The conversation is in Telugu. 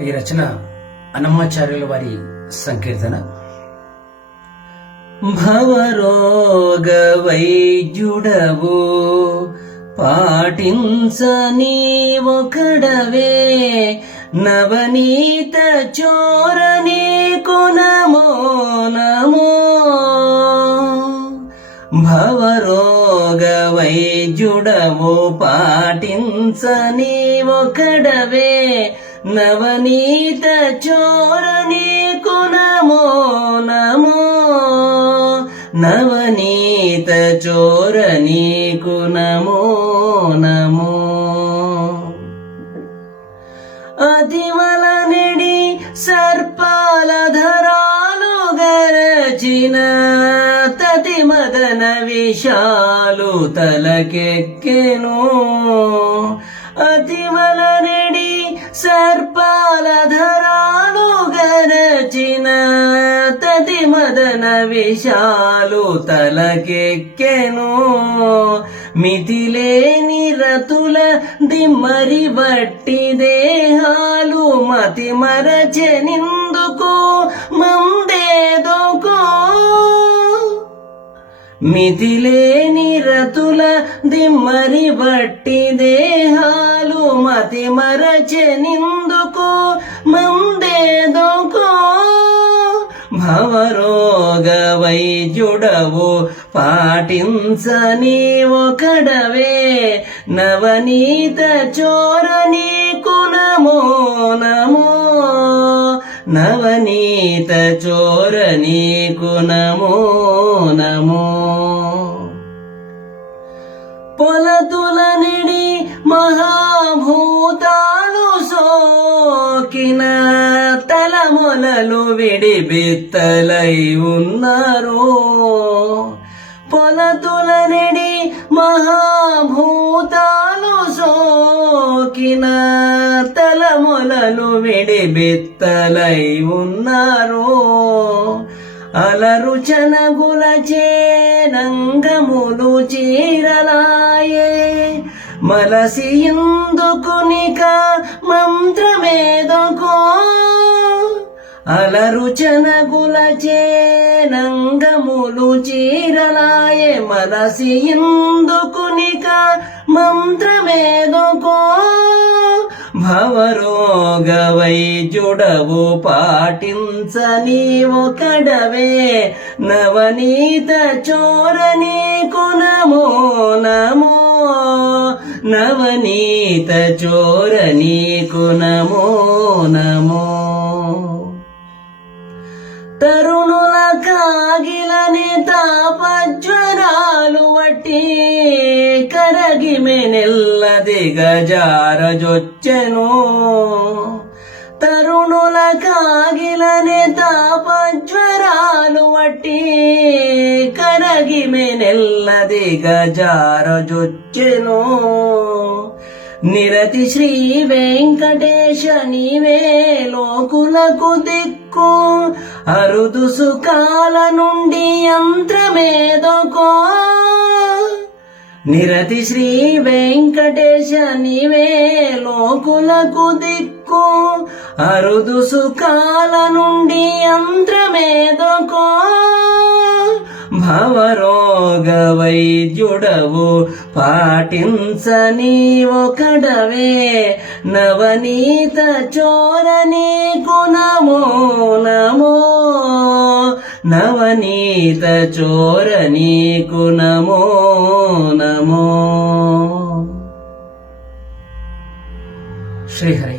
ఈ రచన అన్నమాచార్యుల వారి సంకీర్తన. భవరోగ వైద్యుడవు పాటించని ఒకడవే, నవనీత చోరని కునమో నమో. భవరోగ వైద్యుడవు పాటించని ఒకడవే, నవనీత చోరని కునమో నమో. నవనీత చోరని కునమో నమో. అతిమలనిడి సర్పాల ధరాలు గరచిన, తతి మదన విషాలు తలకెక్కెను. అతిమలనిడి సర్పాల ధరాలు గరచిన, తతి మదన విషాలు తలకెక్కెను. మితిలేని రతుల దిమ్మరి బట్టి దేహాలు మతి మరచెనిందుకు మందేదోకో. మితిలేని రతుల దిమ్మరి బట్టి దేహాలు మతి మరచెనిందుకు మందేదోకో. భవరోగ వైద్యుడవు పాటించని ఒకడవే, నవనీత చోరని కునమో నమో. నవనీత చోరని కునమో నమో. పొలతులనిడి మహాభూతాలు సోకిన, తలమొలలు విడిబిత్తలై ఉన్నారు. పొలతులనిడి మహాభూతాలు సోకిన, తలమొలలు విడిబిత్తలై ఉన్నారు. అలరు చనగుల చేనంగములు చీరలాయే, మలసి ఎందుకునిక మంత్రమేదోకో. అలరు చనగుల చేనంగములు చీరలాయే, మలసి ఎందుకునిక మంత్రమేదోకో. భవరోగ వైద్యుడవు పాటించని ఒకడవే, నవనీత చోరని కునమో నమో. నవనీత చోరని కునమో నమో. తరుణుల కాగిలని తాపజ్వరాలు వట్టి, కరగిమెనెల్ల దిగజారజొచ్చెను. తరుణుల కాగిలని తాపజ్వరాలు వట్టి, కరగిమెనెల్ల దిగజారజొచ్చెను. నిరతి శ్రీ వెంకటేశ నీవే లోకులకు దిక్కు, అరుదు సుఖాల నుండి యంత్రమేదోకో. నిరతి శ్రీ వెంకటేశ నీవే లోకులకు దిక్కు, అరుదు సుఖాల నుండి యంత్రమేదోకో. భవరోగ వైద్యుడవు పాటించని ఒకడవే, నవనీత చోరని కునమో నమో. నవనీత చోరని కునమో నమో. శ్రీహరి.